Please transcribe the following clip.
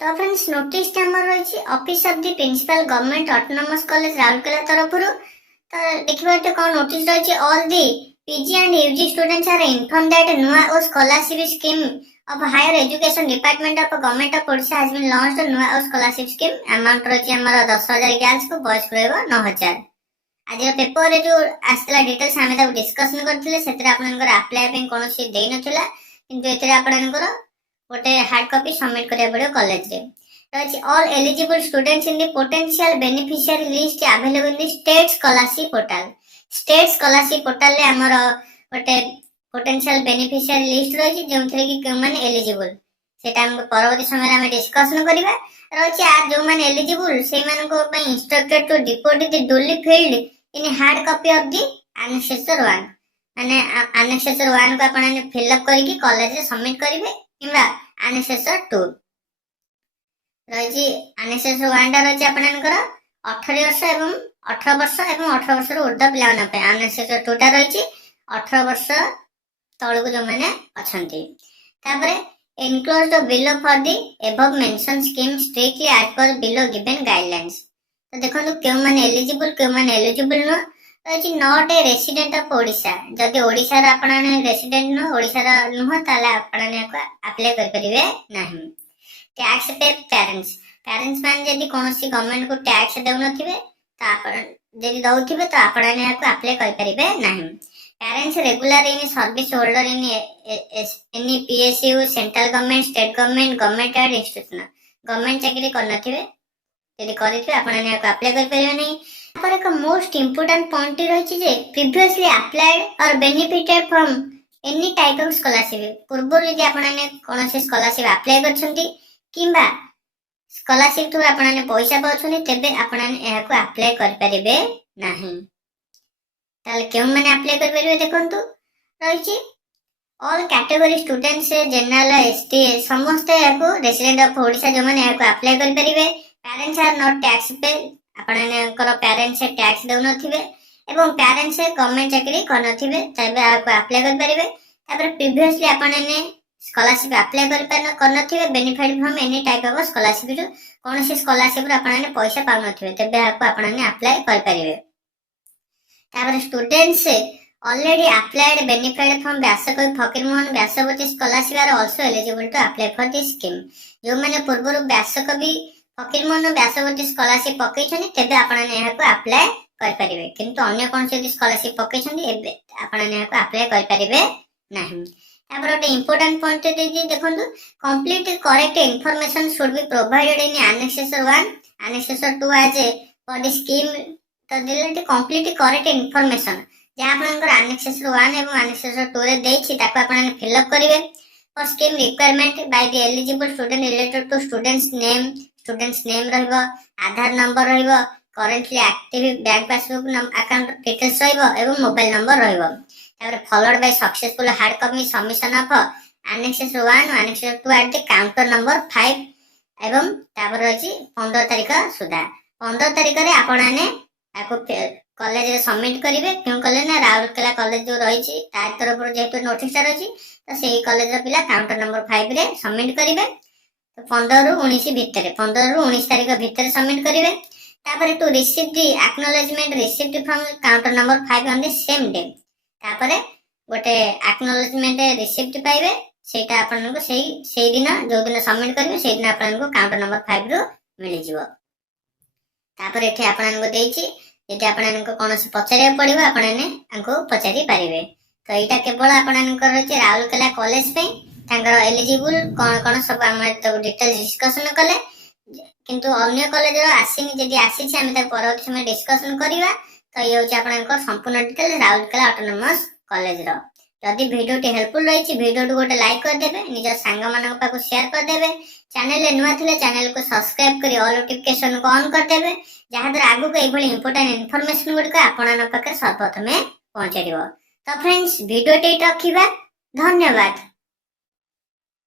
तो friends notice आमर रही office of the principal government autonomous college Rourkela तरफ तो देखिए कौन नोटिस रही all the PG and UG students are informed that नुआ और scholarship scheme of higher education department of government of Odisha has been launched नुआ और स्कॉलरशिप स्कीम अमाउंट रही हमर 10,000 गर्ल्स को बॉयज को 9,000 आज पेपर जो आसला डिटेल्स आमे ताको डिस्कशन करथिले सेतरे आपनकर अप्लाई पे कोनोसी देई नथिला किंतु एतरे आपनकर गोटे हार्ड कॉपी सबमिट करिया पड़ो कॉलेज रे रही all eligible students in the potential beneficiary list available in the state scholarship portal रे हमर गोटे पोटेंशियल बेनिफिशियरी लिस्ट रही जोंथरे कि के माने एलिजिबल सेटा हम परवर्ती समय में डिस्कशन करिबा रही आ जो माने एलिजिबल से माने को पे instructed to deposit the duly filled in hard copy of the annexure 1 माने एनेक्सेसर 1 को आपण फिल अप करके कॉलेज रे सबमिट करिवे किंबा एनेक्सेसर 2 रही एनेक्सेसर 1 टा रही आपनकर 18 वर्ष एवं 18 वर्ष एवं 18 वर्ष रो ऊर्ध्व पिलाना पे एनेक्सेसर 2 टा रही 18 वर्ष तळको जो माने अछंती तापरे enclosed below for the above mentioned scheme strictly as per below given guidelines तो देखो क्यों माने एलिजिबल नो रही not a resident of Odisha जदि ओडिशा रा आपने रेसिडेंट नो ओडिशा रा नुह ताले आपने को अप्लाई कर परिवे नाही टैक्स पे पेरेंट्स मान जदि कोनोसी गवर्नमेंट को टैक्स देउ नथिबे त आपण जदि दउथिबे त आपने को अप्लाई कर परिवे नाही parents regular in service holder in any PSU central government state government aided institution government चाकरी करनथिबे यदि करिथिबे आपने को अप्लाई कर परिवे नाही पर एक मोस्ट इंपोर्टेंट पॉइंट रही जे प्रीवियसली अप्लाइड और benefited from any type of scholarship पूर्व यदि आपने कोनोसी स्कॉलरशिप अप्लाई करछंती किंबा स्कॉलरशिप थ्रू आपने पैसा पाउछनी तेबे आपने एहा को अप्लाई कर परिबे नाही ताले केउ माने अप्लाई कर परिबे देखंतु रही all category students general ST समस्त एहा को रेसिडेंट ऑफ ओडिशा जो माने एहा को अप्लाई कर परिबे पेरेंट्स आर नॉट टैक्स पे आपनकर पेरेंट्स टैक्स देउ नथिबे एवं पेरेंट्स गवर्नमेंट चाकरी कर नथिबे तबे आपको अप्लाई कर परिबे तापर प्रीवियसली आपने स्कॉलरशिप अप्लाई कर नथिबे benefit from any type of scholarship जो कोनोसी स्कॉलरशिप रे आपने पैसा पाउ नथिबे तबे आपको आपने अप्लाई कर परिबे तापर students already applied benefit from Vyasakabi Fakirmohan व्यासवती scholarship are also eligible to apply for this scheme जो माने पूर्व व्यासकवि फकीरमोहन व्यासवती स्कॉलरशिप पकई छनी तेबे आपने एहा को अप्लाई कर परिबे किंतु अन्य कोन से स्कॉलरशिप पकई छनी एबे आपने एहा को अप्लाई कर परिबे नाही तापर ओटे इंपोर्टेंट पॉइंट देजी देखंतु complete correct information should be provided in annexure 1 annexure 2 as a for the scheme तो दिलटे कंप्लीट करेक्ट इंफॉर्मेशन जे आपनकर एनेक्सेसर 1 एवं एनेक्सेसर 2 रे देछि ताको आपने फिल अप करिवे for scheme requirement by the eligible student related to students name रहबो आधार नंबर रहबो currently active bank passbook account details रहबो एवं मोबाइल नंबर रहबो तापर followed by successful hard copy submission of annexure 1 annexure 2 at the counter number 5 एवं तापर रही 15 तारिख सुधा 15 तारिख रे आपने आको कॉलेज रे सबमिट करिवे क्यों कले ना राउरकेला कॉलेज जो रही तार तरफ जेहेतु नोटिस रही तो सेही कॉलेज रो पिला काउंटर नंबर 5 रे सबमिट करिवे तो 15 रु 19 भितर 15 रु 19 तारिख भितर सबमिट करिवे तापर to receive the acknowledgement received from counter number 5 on the same day तापर गोटे एक्नॉलेजमेंट रिसीव्ड पाइबे सेटा आपन को सेही दिन जो दिन सबमिट करिवे सेही दिन आपन को काउंटर नंबर 5 रु मिलि जिवो तापर एठी आपन को देछि यदि आपको कौन से पचार पड़ो आपको पचारि पारे तो यहाँ केवल आपंकर रही राउरकेला कॉलेज एलिजिबल कौन कौन सब आम डिटेल्स डिस्कसन कले किंतु अन्य कॉलेज आसीनी जदि आसी परवर्ती समय डिस्कसन करवा तो ये हूँ संपूर्ण डिटेल राउरकेला ऑटोनोमस कॉलेज जदि वीडियो हेल्पफुल रही वीडियो गोटे लाइक करदे निज सांग मान शेयर करदे चैनल नुआ थे चैनल को सब्सक्राइब कर ऑल नोटिफिकेशन को ऑन करदे जहाद्वारा आगु को इंपोर्टेंट इनफॉरमेशन गुड़िक आपण पाखे सर्वप्रथमे पहुंचाइब तो फ्रेंड्स वीडियो रखा धन्यवाद।